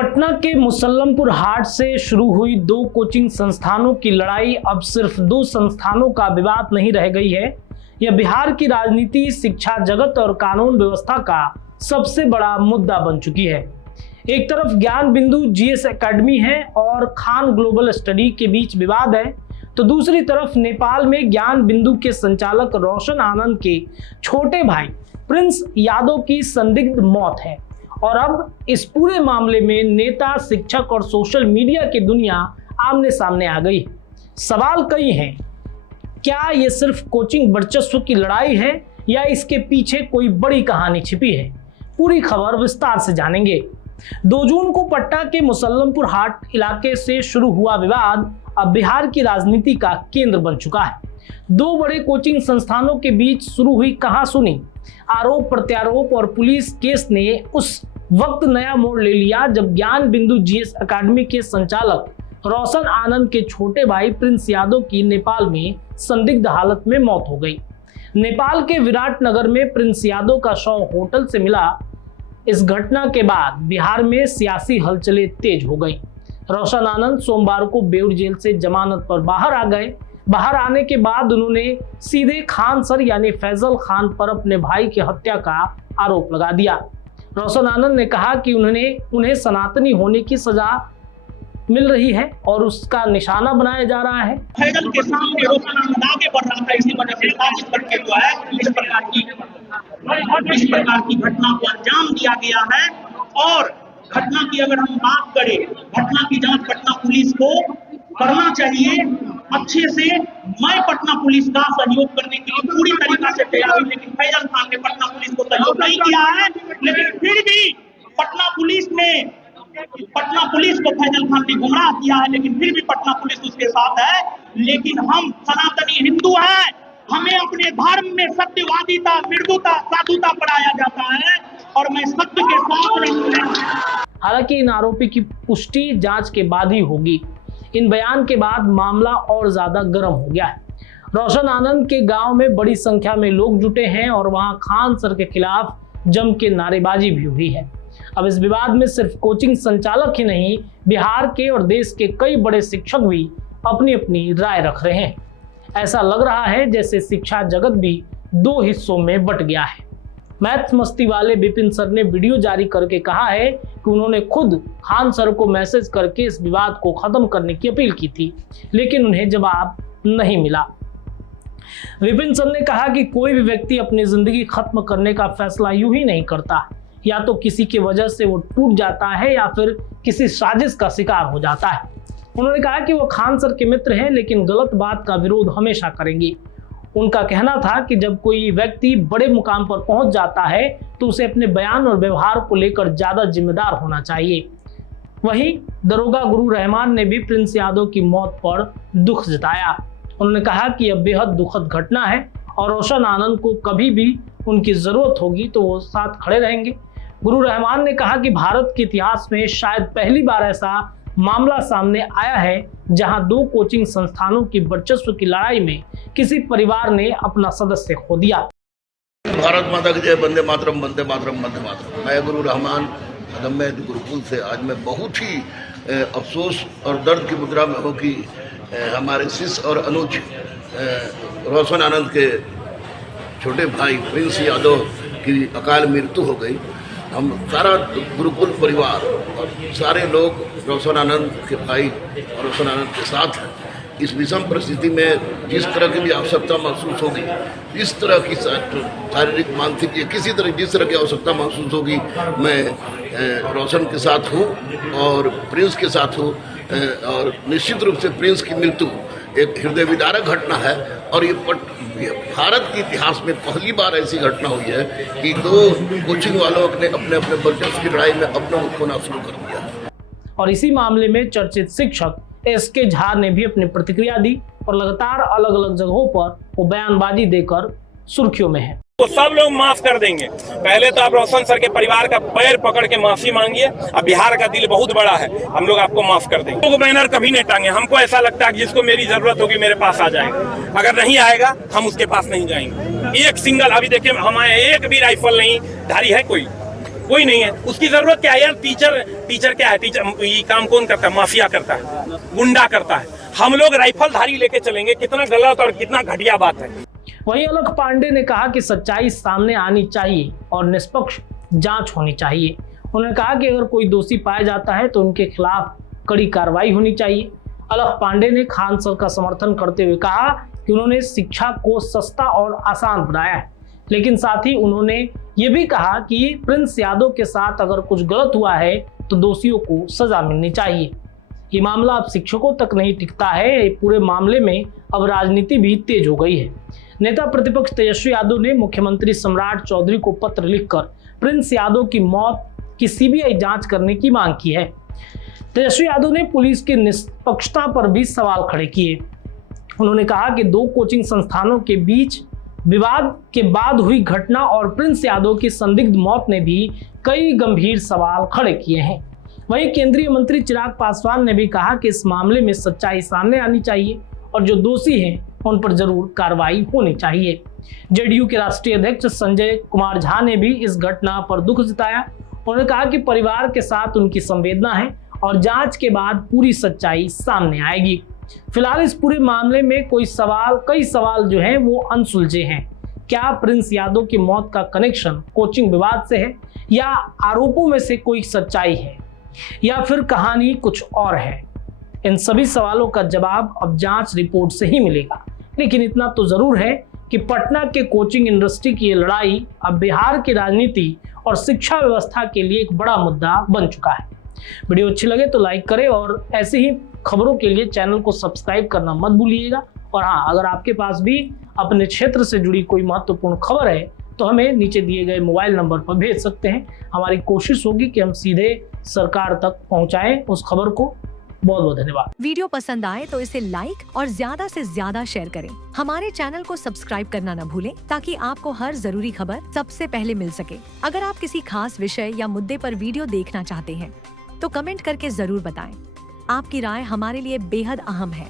पटना के मुसल्लमपुर हाट से शुरू हुई दो कोचिंग संस्थानों की लड़ाई अब सिर्फ दो संस्थानों का विवाद नहीं रह गई है। यह बिहार की राजनीति, शिक्षा जगत और कानून व्यवस्था का सबसे बड़ा मुद्दा बन चुकी है। एक तरफ ज्ञान बिंदु जीएस एकेडमी है और खान ग्लोबल स्टडी के बीच विवाद है, तो दूसरी तरफ नेपाल में ज्ञान बिंदु के संचालक रोशन आनंद के छोटे भाई प्रिंस यादव की संदिग्ध मौत है। और अब इस पूरे मामले में नेता, शिक्षक और सोशल मीडिया की दुनिया आमने सामने आ गई। सवाल कई हैं, क्या ये सिर्फ कोचिंग वर्चस्व की लड़ाई है या इसके पीछे कोई बड़ी कहानी छिपी है? पूरी खबर विस्तार से जानेंगे। 2 जून को पटना के मुसल्लमपुर हाट इलाके से शुरू हुआ विवाद अब बिहार की राजनीति का केंद्र बन चुका है। 2 बड़े कोचिंग संस्थानों के बीच शुरू हुई कहासुनी, आरोप प्रत्यारोप और पुलिस केस ने उस वक्त नया मोड़ ले लिया जब ज्ञान बिंदु जीएस एकेडमी के संचालक रोशन आनंद के छोटे भाई प्रिंस यादव की नेपाल में संदिग्ध हालत में मौत हो गई। नेपाल के विराटनगर में प्रिंस यादव का शव होटल से मिला। इस घटना के बाद बिहार में सियासी हलचलें तेज हो गई। रोशन आनंद सोमवार को बेउर जेल से जमानत पर बाहर आ गए। बाहर आने के बाद उन्होंने सीधे खान सर यानी फैजल खान पर अपने भाई की हत्या का आरोप लगा दिया। रोशन आनंद ने कहा कि उन्हें सनातनी होने की सजा मिल रही है और उसका निशाना बनाया जा रहा है। फैजल के सामने रोशन आनंद आगे बढ़ रहा था, इसी वजह से साजिश करके जो है इस प्रकार की घटना को अंजाम दिया गया है। और घटना की अगर हम बात करें, घटना की जांच पटना पुलिस को करना चाहिए अच्छे से। मैं पटना पुलिस का सहयोग करने के लिए पूरी तरीका से तैयार हूं, लेकिन फैजल खान ने पटना पुलिस को सहयोग नहीं किया है। लेकिन फिर भी पटना पुलिस को फैजल खान ने गुमराह किया है, लेकिन फिर भी पटना पुलिस उसके साथ है। लेकिन हम सनातनी हिंदू हैं, हमें अपने धर्म में सत्यवादिता, मृदुता, साधुता पढ़ाया जाता है और मैं सत्य के साथ रहूंगा। हालांकि इन आरोपी की पुष्टि जांच के बाद ही होगी। इन बयान के बाद मामला और ज्यादा गर्म हो गया है। रोशन आनंद के गांव में बड़ी संख्या में लोग जुटे हैं और वहां खान सर के खिलाफ जम के नारेबाजी भी हुई है। अब इस विवाद में सिर्फ कोचिंग संचालक ही नहीं, बिहार के और देश के कई बड़े शिक्षक भी अपनी अपनी राय रख रहे हैं। ऐसा लग रहा है जैसे शिक्षा जगत भी 2 हिस्सों में बट गया है। मैथ मस्ती वाले विपिन सर ने वीडियो जारी करके कहा है कि उन्होंने खुद खान सर को मैसेज करके इस विवाद को खत्म करने की अपील की थी, लेकिन उन्हें जवाब नहीं मिला। विपिन सर ने कहा कि कोई भी व्यक्ति अपनी जिंदगी खत्म करने का फैसला यूं ही नहीं करता, या तो किसी की वजह से वो टूट जाता है या फिर किसी साजिश का शिकार हो जाता है। उन्होंने कहा कि वो खान सर के मित्र हैं, लेकिन गलत बात का विरोध हमेशा करेंगे। उनका कहना था कि जब कोई व्यक्ति बड़े मुकाम पर पहुंच जाता है तो उसे अपने बयान और व्यवहार को लेकर ज्यादा जिम्मेदार होना चाहिए। वहीं दरोगा गुरु रहमान ने भी प्रिंस यादव की मौत पर दुख जताया। उन्होंने कहा कि यह बेहद दुखद घटना है और रोशन आनंद को कभी भी उनकी जरूरत होगी तो वो साथ खड़े रहेंगे। गुरु रहमान ने कहा कि भारत के इतिहास में शायद पहली बार ऐसा मामला सामने आया है जहां 2 कोचिंग संस्थानों की वर्चस्व की लड़ाई में किसी परिवार ने अपना सदस्य खो दिया। भारत माता की जय, वंदे मातरम, वंदे मातरम, वंदे मातरम। मैं गुरु रहमान अदम्य गुरुकुल से आज मैं बहुत ही अफसोस और दर्द की मुद्रा में हूँ कि हमारे शिष्य और अनुज रोशन आनंद के छोटे भाई प्रिंस यादव की अकाल मृत्यु हो गई। हम सारा गुरुकुल परिवार और सारे लोग रोशन आनंद के भाई और रोशन आनंद के साथ हैं। इस विषम परिस्थिति में जिस तरह की भी आवश्यकता महसूस होगी, जिस तरह की शारीरिक, मानसिक या किसी तरह जिस तरह की आवश्यकता महसूस होगी, मैं रोशन के साथ हूँ और प्रिंस के साथ हूँ। और निश्चित रूप से प्रिंस की मृत्यु एक हृदय विदारक घटना है और ये भारत के इतिहास में पहली बार ऐसी घटना हुई है कि 2 कोचिंग वालों ने अपने वर्चस्व की लड़ाई में अपना मुख खोना शुरू कर दिया। और इसी मामले में चर्चित शिक्षक एसके झा ने भी अपनी प्रतिक्रिया दी और लगातार अलग अलग जगहों पर वो बयानबाजी देकर सुर्खियों में है। तो सब लोग माफ कर देंगे। पहले तो आप रोशन सर के परिवार का पैर पकड़ के माफी मांगिए। अब बिहार का दिल बहुत बड़ा है, हम लोग आपको माफ कर देंगे। तो बैनर कभी नहीं टांगे। हमको ऐसा लगता है कि जिसको मेरी जरूरत होगी मेरे पास आ जाएगा, अगर नहीं आएगा हम उसके पास नहीं जाएंगे। एक सिंगल, अभी देखिए हमारे एक भी राइफल नहीं धारी है कोई, कोई नहीं है। उसकी जरूरत क्या है यार? टीचर क्या है? टीचर ये काम कौन करता है? माफिया करता है, गुंडा करता है। हम लोग राइफलधारी लेके चलेंगे, कितना गलत और कितना घटिया बात है। वहीं अलख पांडे ने कहा कि सच्चाई सामने आनी चाहिए और निष्पक्ष जांच होनी चाहिए। उन्होंने कहा कि अगर कोई दोषी पाया जाता है तो उनके खिलाफ कड़ी कार्रवाई होनी चाहिए। अलख पांडे ने खान सर का समर्थन करते हुए कहा कि उन्होंने शिक्षा को सस्ता और आसान बनाया है, लेकिन साथ ही उन्होंने ये भी कहा कि प्रिंस यादव के साथ अगर कुछ गलत हुआ है तो दोषियों को सजा मिलनी चाहिए। ये मामला अब शिक्षकों तक नहीं टिकता है, पूरे मामले में अब राजनीति भी तेज हो गई है। नेता प्रतिपक्ष तेजस्वी यादव ने मुख्यमंत्री सम्राट चौधरी को पत्र लिखकर प्रिंस यादव की मौत की सीबीआई जांच करने की मांग की है। तेजस्वी यादव ने पुलिस की निष्पक्षता पर भी सवाल खड़े किए। उन्होंने कहा कि 2 कोचिंग संस्थानों के बीच विवाद के बाद हुई घटना और प्रिंस यादव की संदिग्ध मौत ने भी कई गंभीर सवाल खड़े किए हैं। वहीं केंद्रीय मंत्री चिराग पासवान ने भी कहा कि इस मामले में सच्चाई सामने आनी चाहिए और जो दोषी हैं उन पर जरूर कार्रवाई होनी चाहिए। जेडीयू के राष्ट्रीय अध्यक्ष संजय कुमार झा ने भी इस घटना पर दुख जताया। उन्होंने कहा कि परिवार के साथ उनकी संवेदना है और जांच के बाद पूरी सच्चाई सामने आएगी। फिलहाल इस पूरे मामले में कई सवाल जो हैं वो अनसुलझे हैं। क्या प्रिंस यादव की मौत का कनेक्शन कोचिंग विवाद से है या आरोपों में से कोई सच्चाई है या फिर कहानी कुछ और है? इन सभी सवालों का जवाब अब जांच रिपोर्ट से ही मिलेगा। लेकिन इतना तो जरूर है कि पटना के कोचिंग इंडस्ट्री की ये लड़ाई अब बिहार की राजनीति और शिक्षा व्यवस्था के लिए एक बड़ा मुद्दा बन चुका है। वीडियो अच्छी लगे तो लाइक करें और ऐसे ही खबरों के लिए चैनल को सब्सक्राइब करना मत भूलिएगा। और हाँ, अगर आपके पास भी अपने क्षेत्र से जुड़ी कोई महत्वपूर्ण खबर है तो हमें नीचे दिए गए मोबाइल नंबर पर भेज सकते हैं। हमारी कोशिश होगी कि हम सीधे सरकार तक पहुंचाएं उस खबर को। बहुत बहुत धन्यवाद। वीडियो पसंद आए तो इसे लाइक और ज्यादा से ज्यादा शेयर करें। हमारे चैनल को सब्सक्राइब करना न भूलें ताकि आपको हर जरूरी खबर सबसे पहले मिल सके। अगर आप किसी खास विषय या मुद्दे पर वीडियो देखना चाहते हैं तो कमेंट करके जरूर बताएं। आपकी राय हमारे लिए बेहद अहम है।